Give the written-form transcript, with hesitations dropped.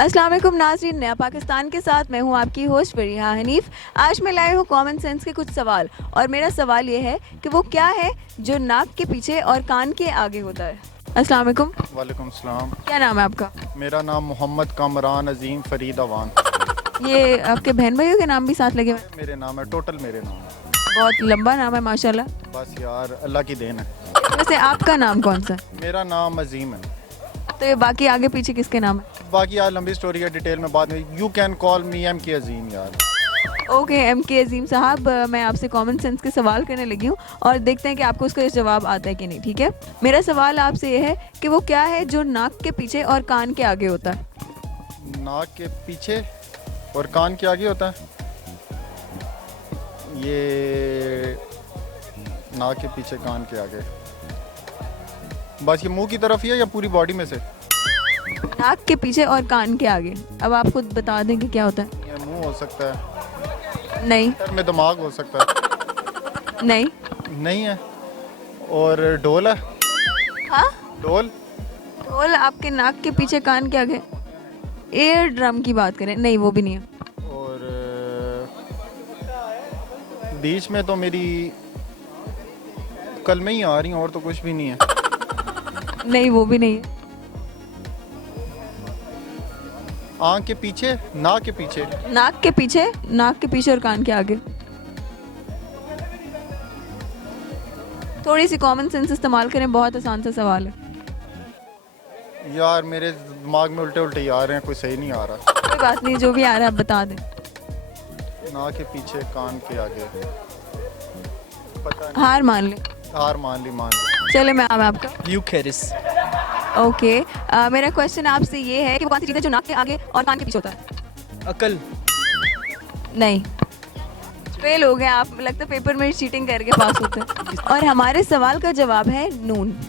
अस्सलाम वालेकुम नाज़रीन, नया पाकिस्तान के साथ मैं हूं आपकी होस्ट फरीहा हनीफ। आज मैं लाई हूं कॉमन सेंस के कुछ सवाल और मेरा सवाल ये है कि वो क्या है जो नाक के पीछे और कान के आगे होता है। अस्सलाम वालेकुम। वालेकुम सलाम। क्या नाम है आपका? मेरा नाम मोहम्मद कामरान अजीम फरीद अवान। ये आपके बहन भाइयों के नाम भी साथ लगे हुए हैं? मेरे नाम है, टोटल मेरे नाम है। बहुत लंबा नाम है माशाल्लाह। बस यार अल्लाह की देन है। वैसे आपका नाम कौन सा है? मेरा नाम अजीम है। तो ये बाकी आगे पीछे किसके नाम है? बाकी यार लंबी स्टोरी है, डिटेल में बाद में। You can call me M K Azeem यार। ओके एम के अजीम साहब, मैं आपसे कॉमन सेंस के सवाल करने लगी हूँ और देखते हैं कि आपको उसका जवाब आता है कि नहीं। ठीक है, मेरा सवाल आपसे ये है कि वो क्या है जो नाक के पीछे और कान के आगे होता है। नाक के पीछे और कान के आगे होता है। ये नाक के पीछे कान के आगे, बस ये मुंह की तरफ ही है या पूरी बॉडी में से? नाक के पीछे और कान के आगे। अब आप खुद बता दें कि क्या होता है। ये मुंह हो सकता है, नहीं सर में दिमाग हो सकता है। नहीं। नहीं है। और डोल है। हाँ, डोल। ढोल आपके नाक के पीछे कान के आगे। एयर ड्रम की बात करें? नहीं, वो भी नहीं है। और बीच में तो मेरी कल में ही आ रही हैं, और तो कुछ भी नहीं है। नहीं, वो भी नहीं है। आँख के पीछे, नाक के पीछे। नाक के पीछे और कान के आगे। थोड़ी सी कॉमन सेंस इस्तेमाल करें, बहुत आसान सा सवाल है। यार मेरे दिमाग में उल्टे उल्टे ही आ रहे हैं, कोई सही नहीं आ रहा। कोई बात नहीं, जो भी आ रहा है आप बता दें। नाक के पीछे कान के आगे, पता नहीं। हार मान लें। हार मान ली। चले, मैं नाम है आपका? यूकेरिस। ओके, मेरा क्वेश्चन आपसे ये है कि वो कौन सी चीज़ है जो नाक के आगे और कान के पीछे होता है? अकल। नहीं, फेल हो गए आप। लगता है पेपर में चीटिंग करके पास होते हैं। और हमारे सवाल का जवाब है नून।